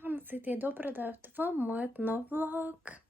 Здравствуйте, добре дойдохте в моят нов влог.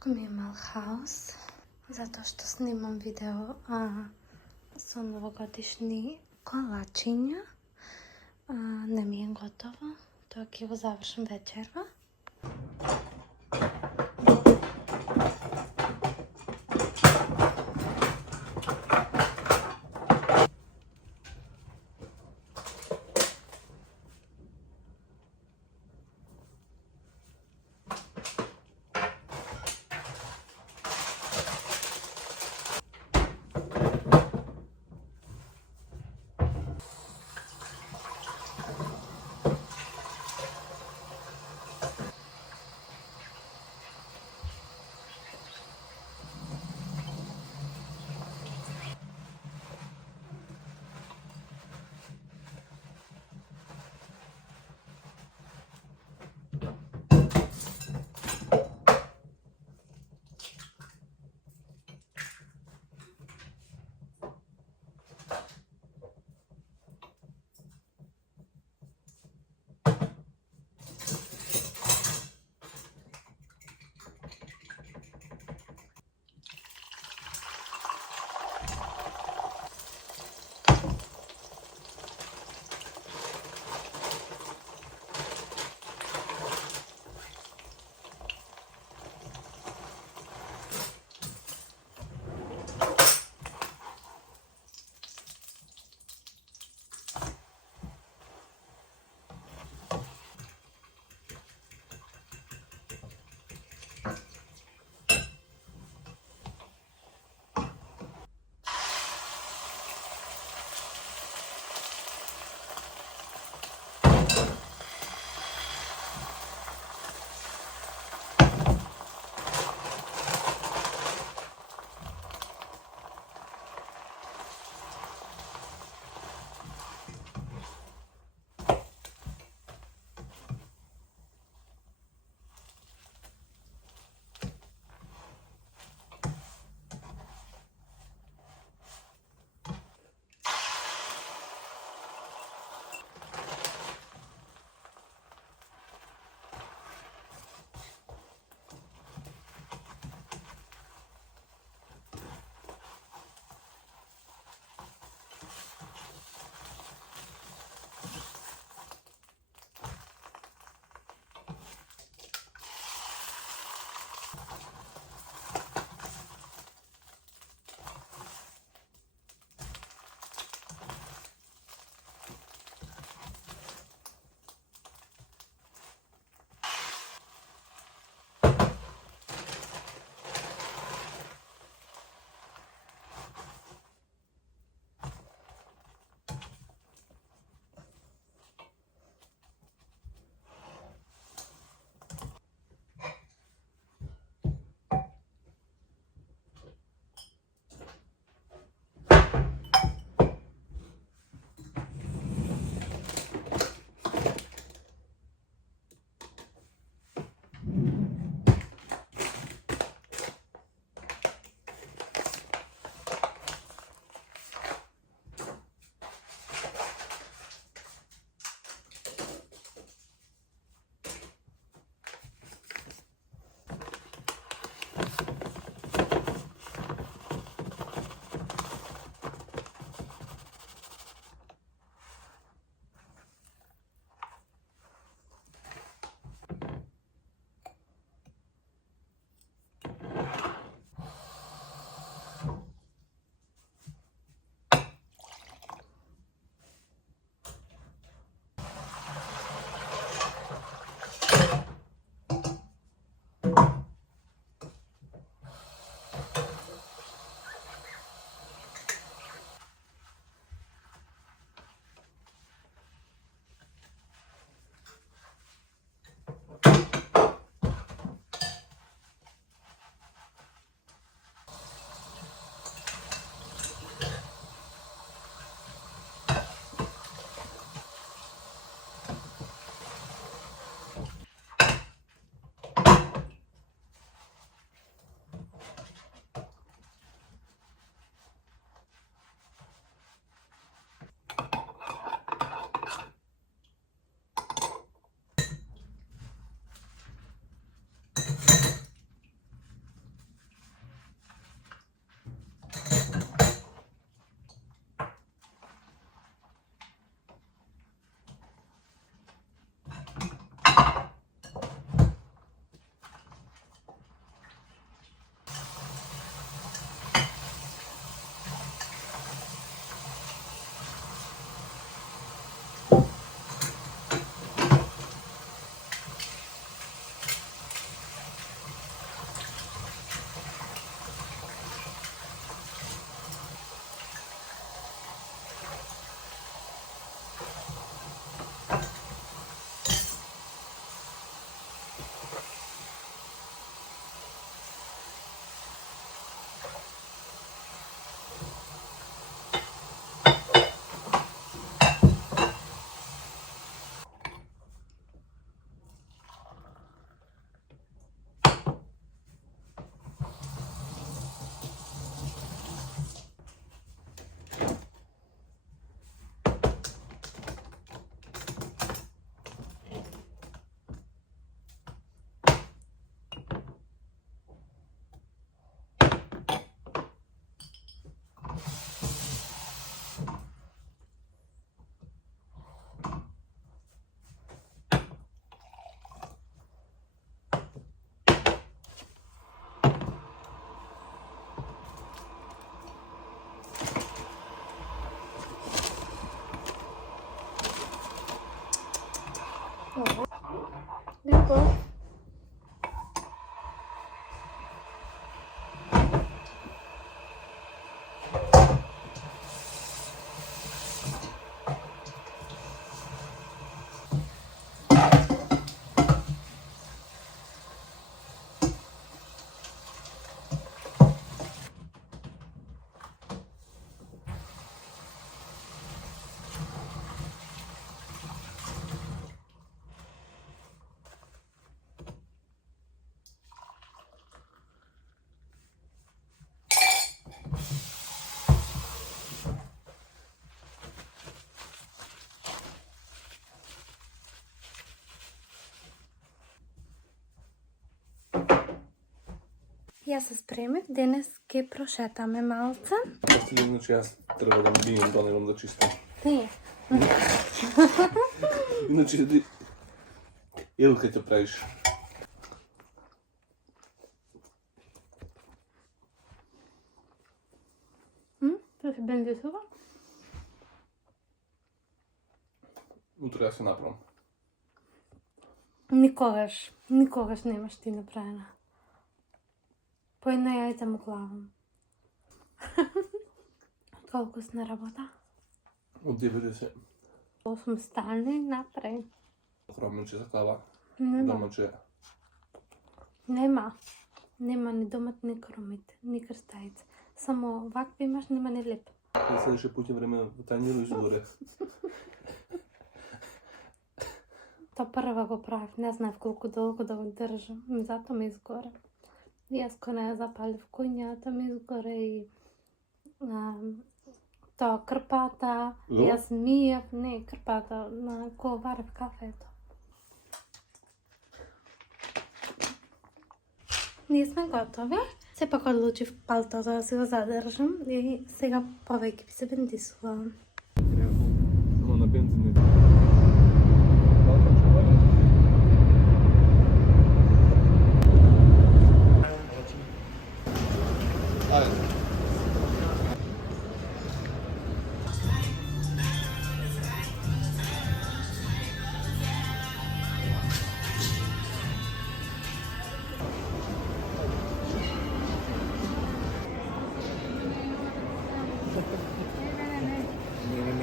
Тук ми е мал хаос, zato što snimam video sa novogodišnji kolačinja. Не ми е готово, тук го завършам вечерва. Любов. Ja se spremih, danes kje prošetame malce. Iначе аз трябва да мием, да не имам да чиста. Ти. Иначе ти... Илка те правиш. Това си бендисува? Утре да се направам. Никогаш нямаш ти направена. По едно яйце му главам. Колко си на работа? От 90. 8 стани напред. Хромниче такава. Нема. Домаче. Нема ни домат, ни кромит, ни кръстаица. Само вакви имаш, нема ни леп. И следваше пути време в танjiro изгоре. То първа го правих, не знам колко дълго да го държам. Зато ми изгоре. И аз коне я запали в кухнята ми изгоре и то кърпата. И аз миях, не кърпата, на кога варя в кафето. Ние сме готови. Все пак отлучих палтото да си го задържам и сега повече ви се бендисувам. Ама на бензин.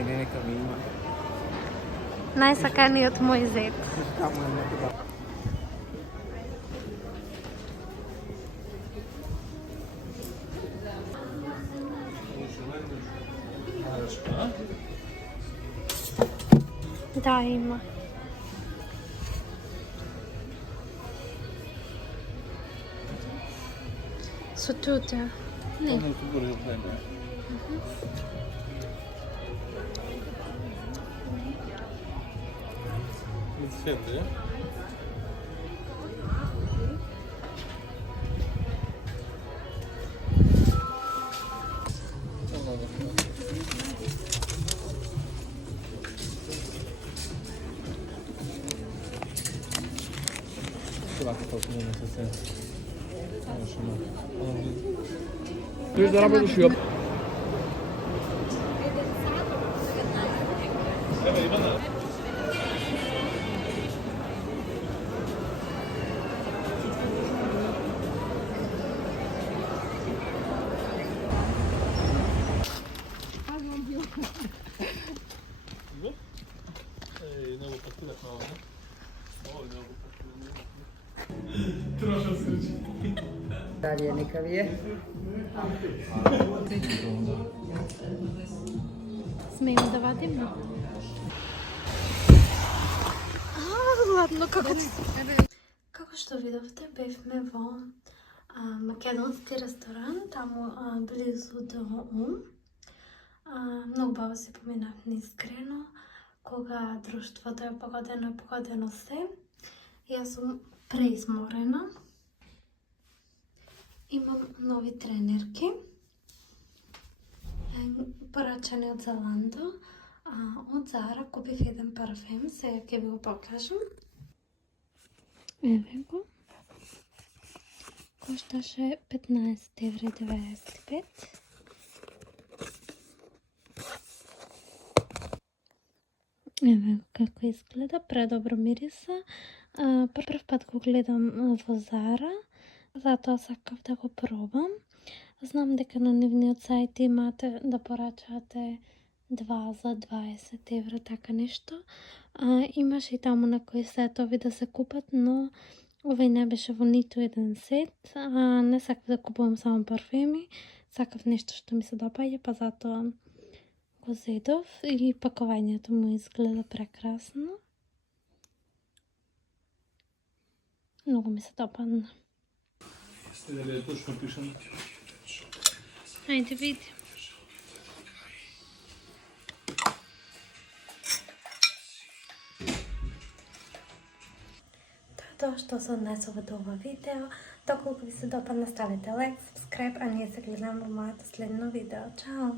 Нека ми има. Най-саканият мой зет. Да, има. Сутюте. Не. Сенде. Виж да работиш и Dalje, neka vi je. Смеем да вадим? Ладно, како што видовте, бевме во македонски ресторант, таму близу до Ум. Многу баво си поминавме искрено, кога друштвото е погодено се. Јас сум преизморена. Имам нови тренерки, порачани од Заландо. Од Зара купих еден парфем, сега ќе ви го покажам. Еве го. Кошташе 15,95 €. Еве како изгледа, предобро мириса. Прв пат го гледам во Зара, затоа сакав да го пробам. Знам дека на нивниот сајт имате да порачате 2 за 20 евра, така нешто. Имаше и таму некои сетови да се купат, но овој не беше во ниту еден сет. Не сакав да купувам само парфеми, сакав нешто што ми се допаѓа, па затоа го зедов и пакувањето му изгледа прекрасно. Многу ми се допадна. Дали е точно пишано? Ајде види. Тоа што се однесува до ова видео. Доколку ви се допадна, ставете лайк, subscribe, а ние се гледаме во моето следно видео. Чао!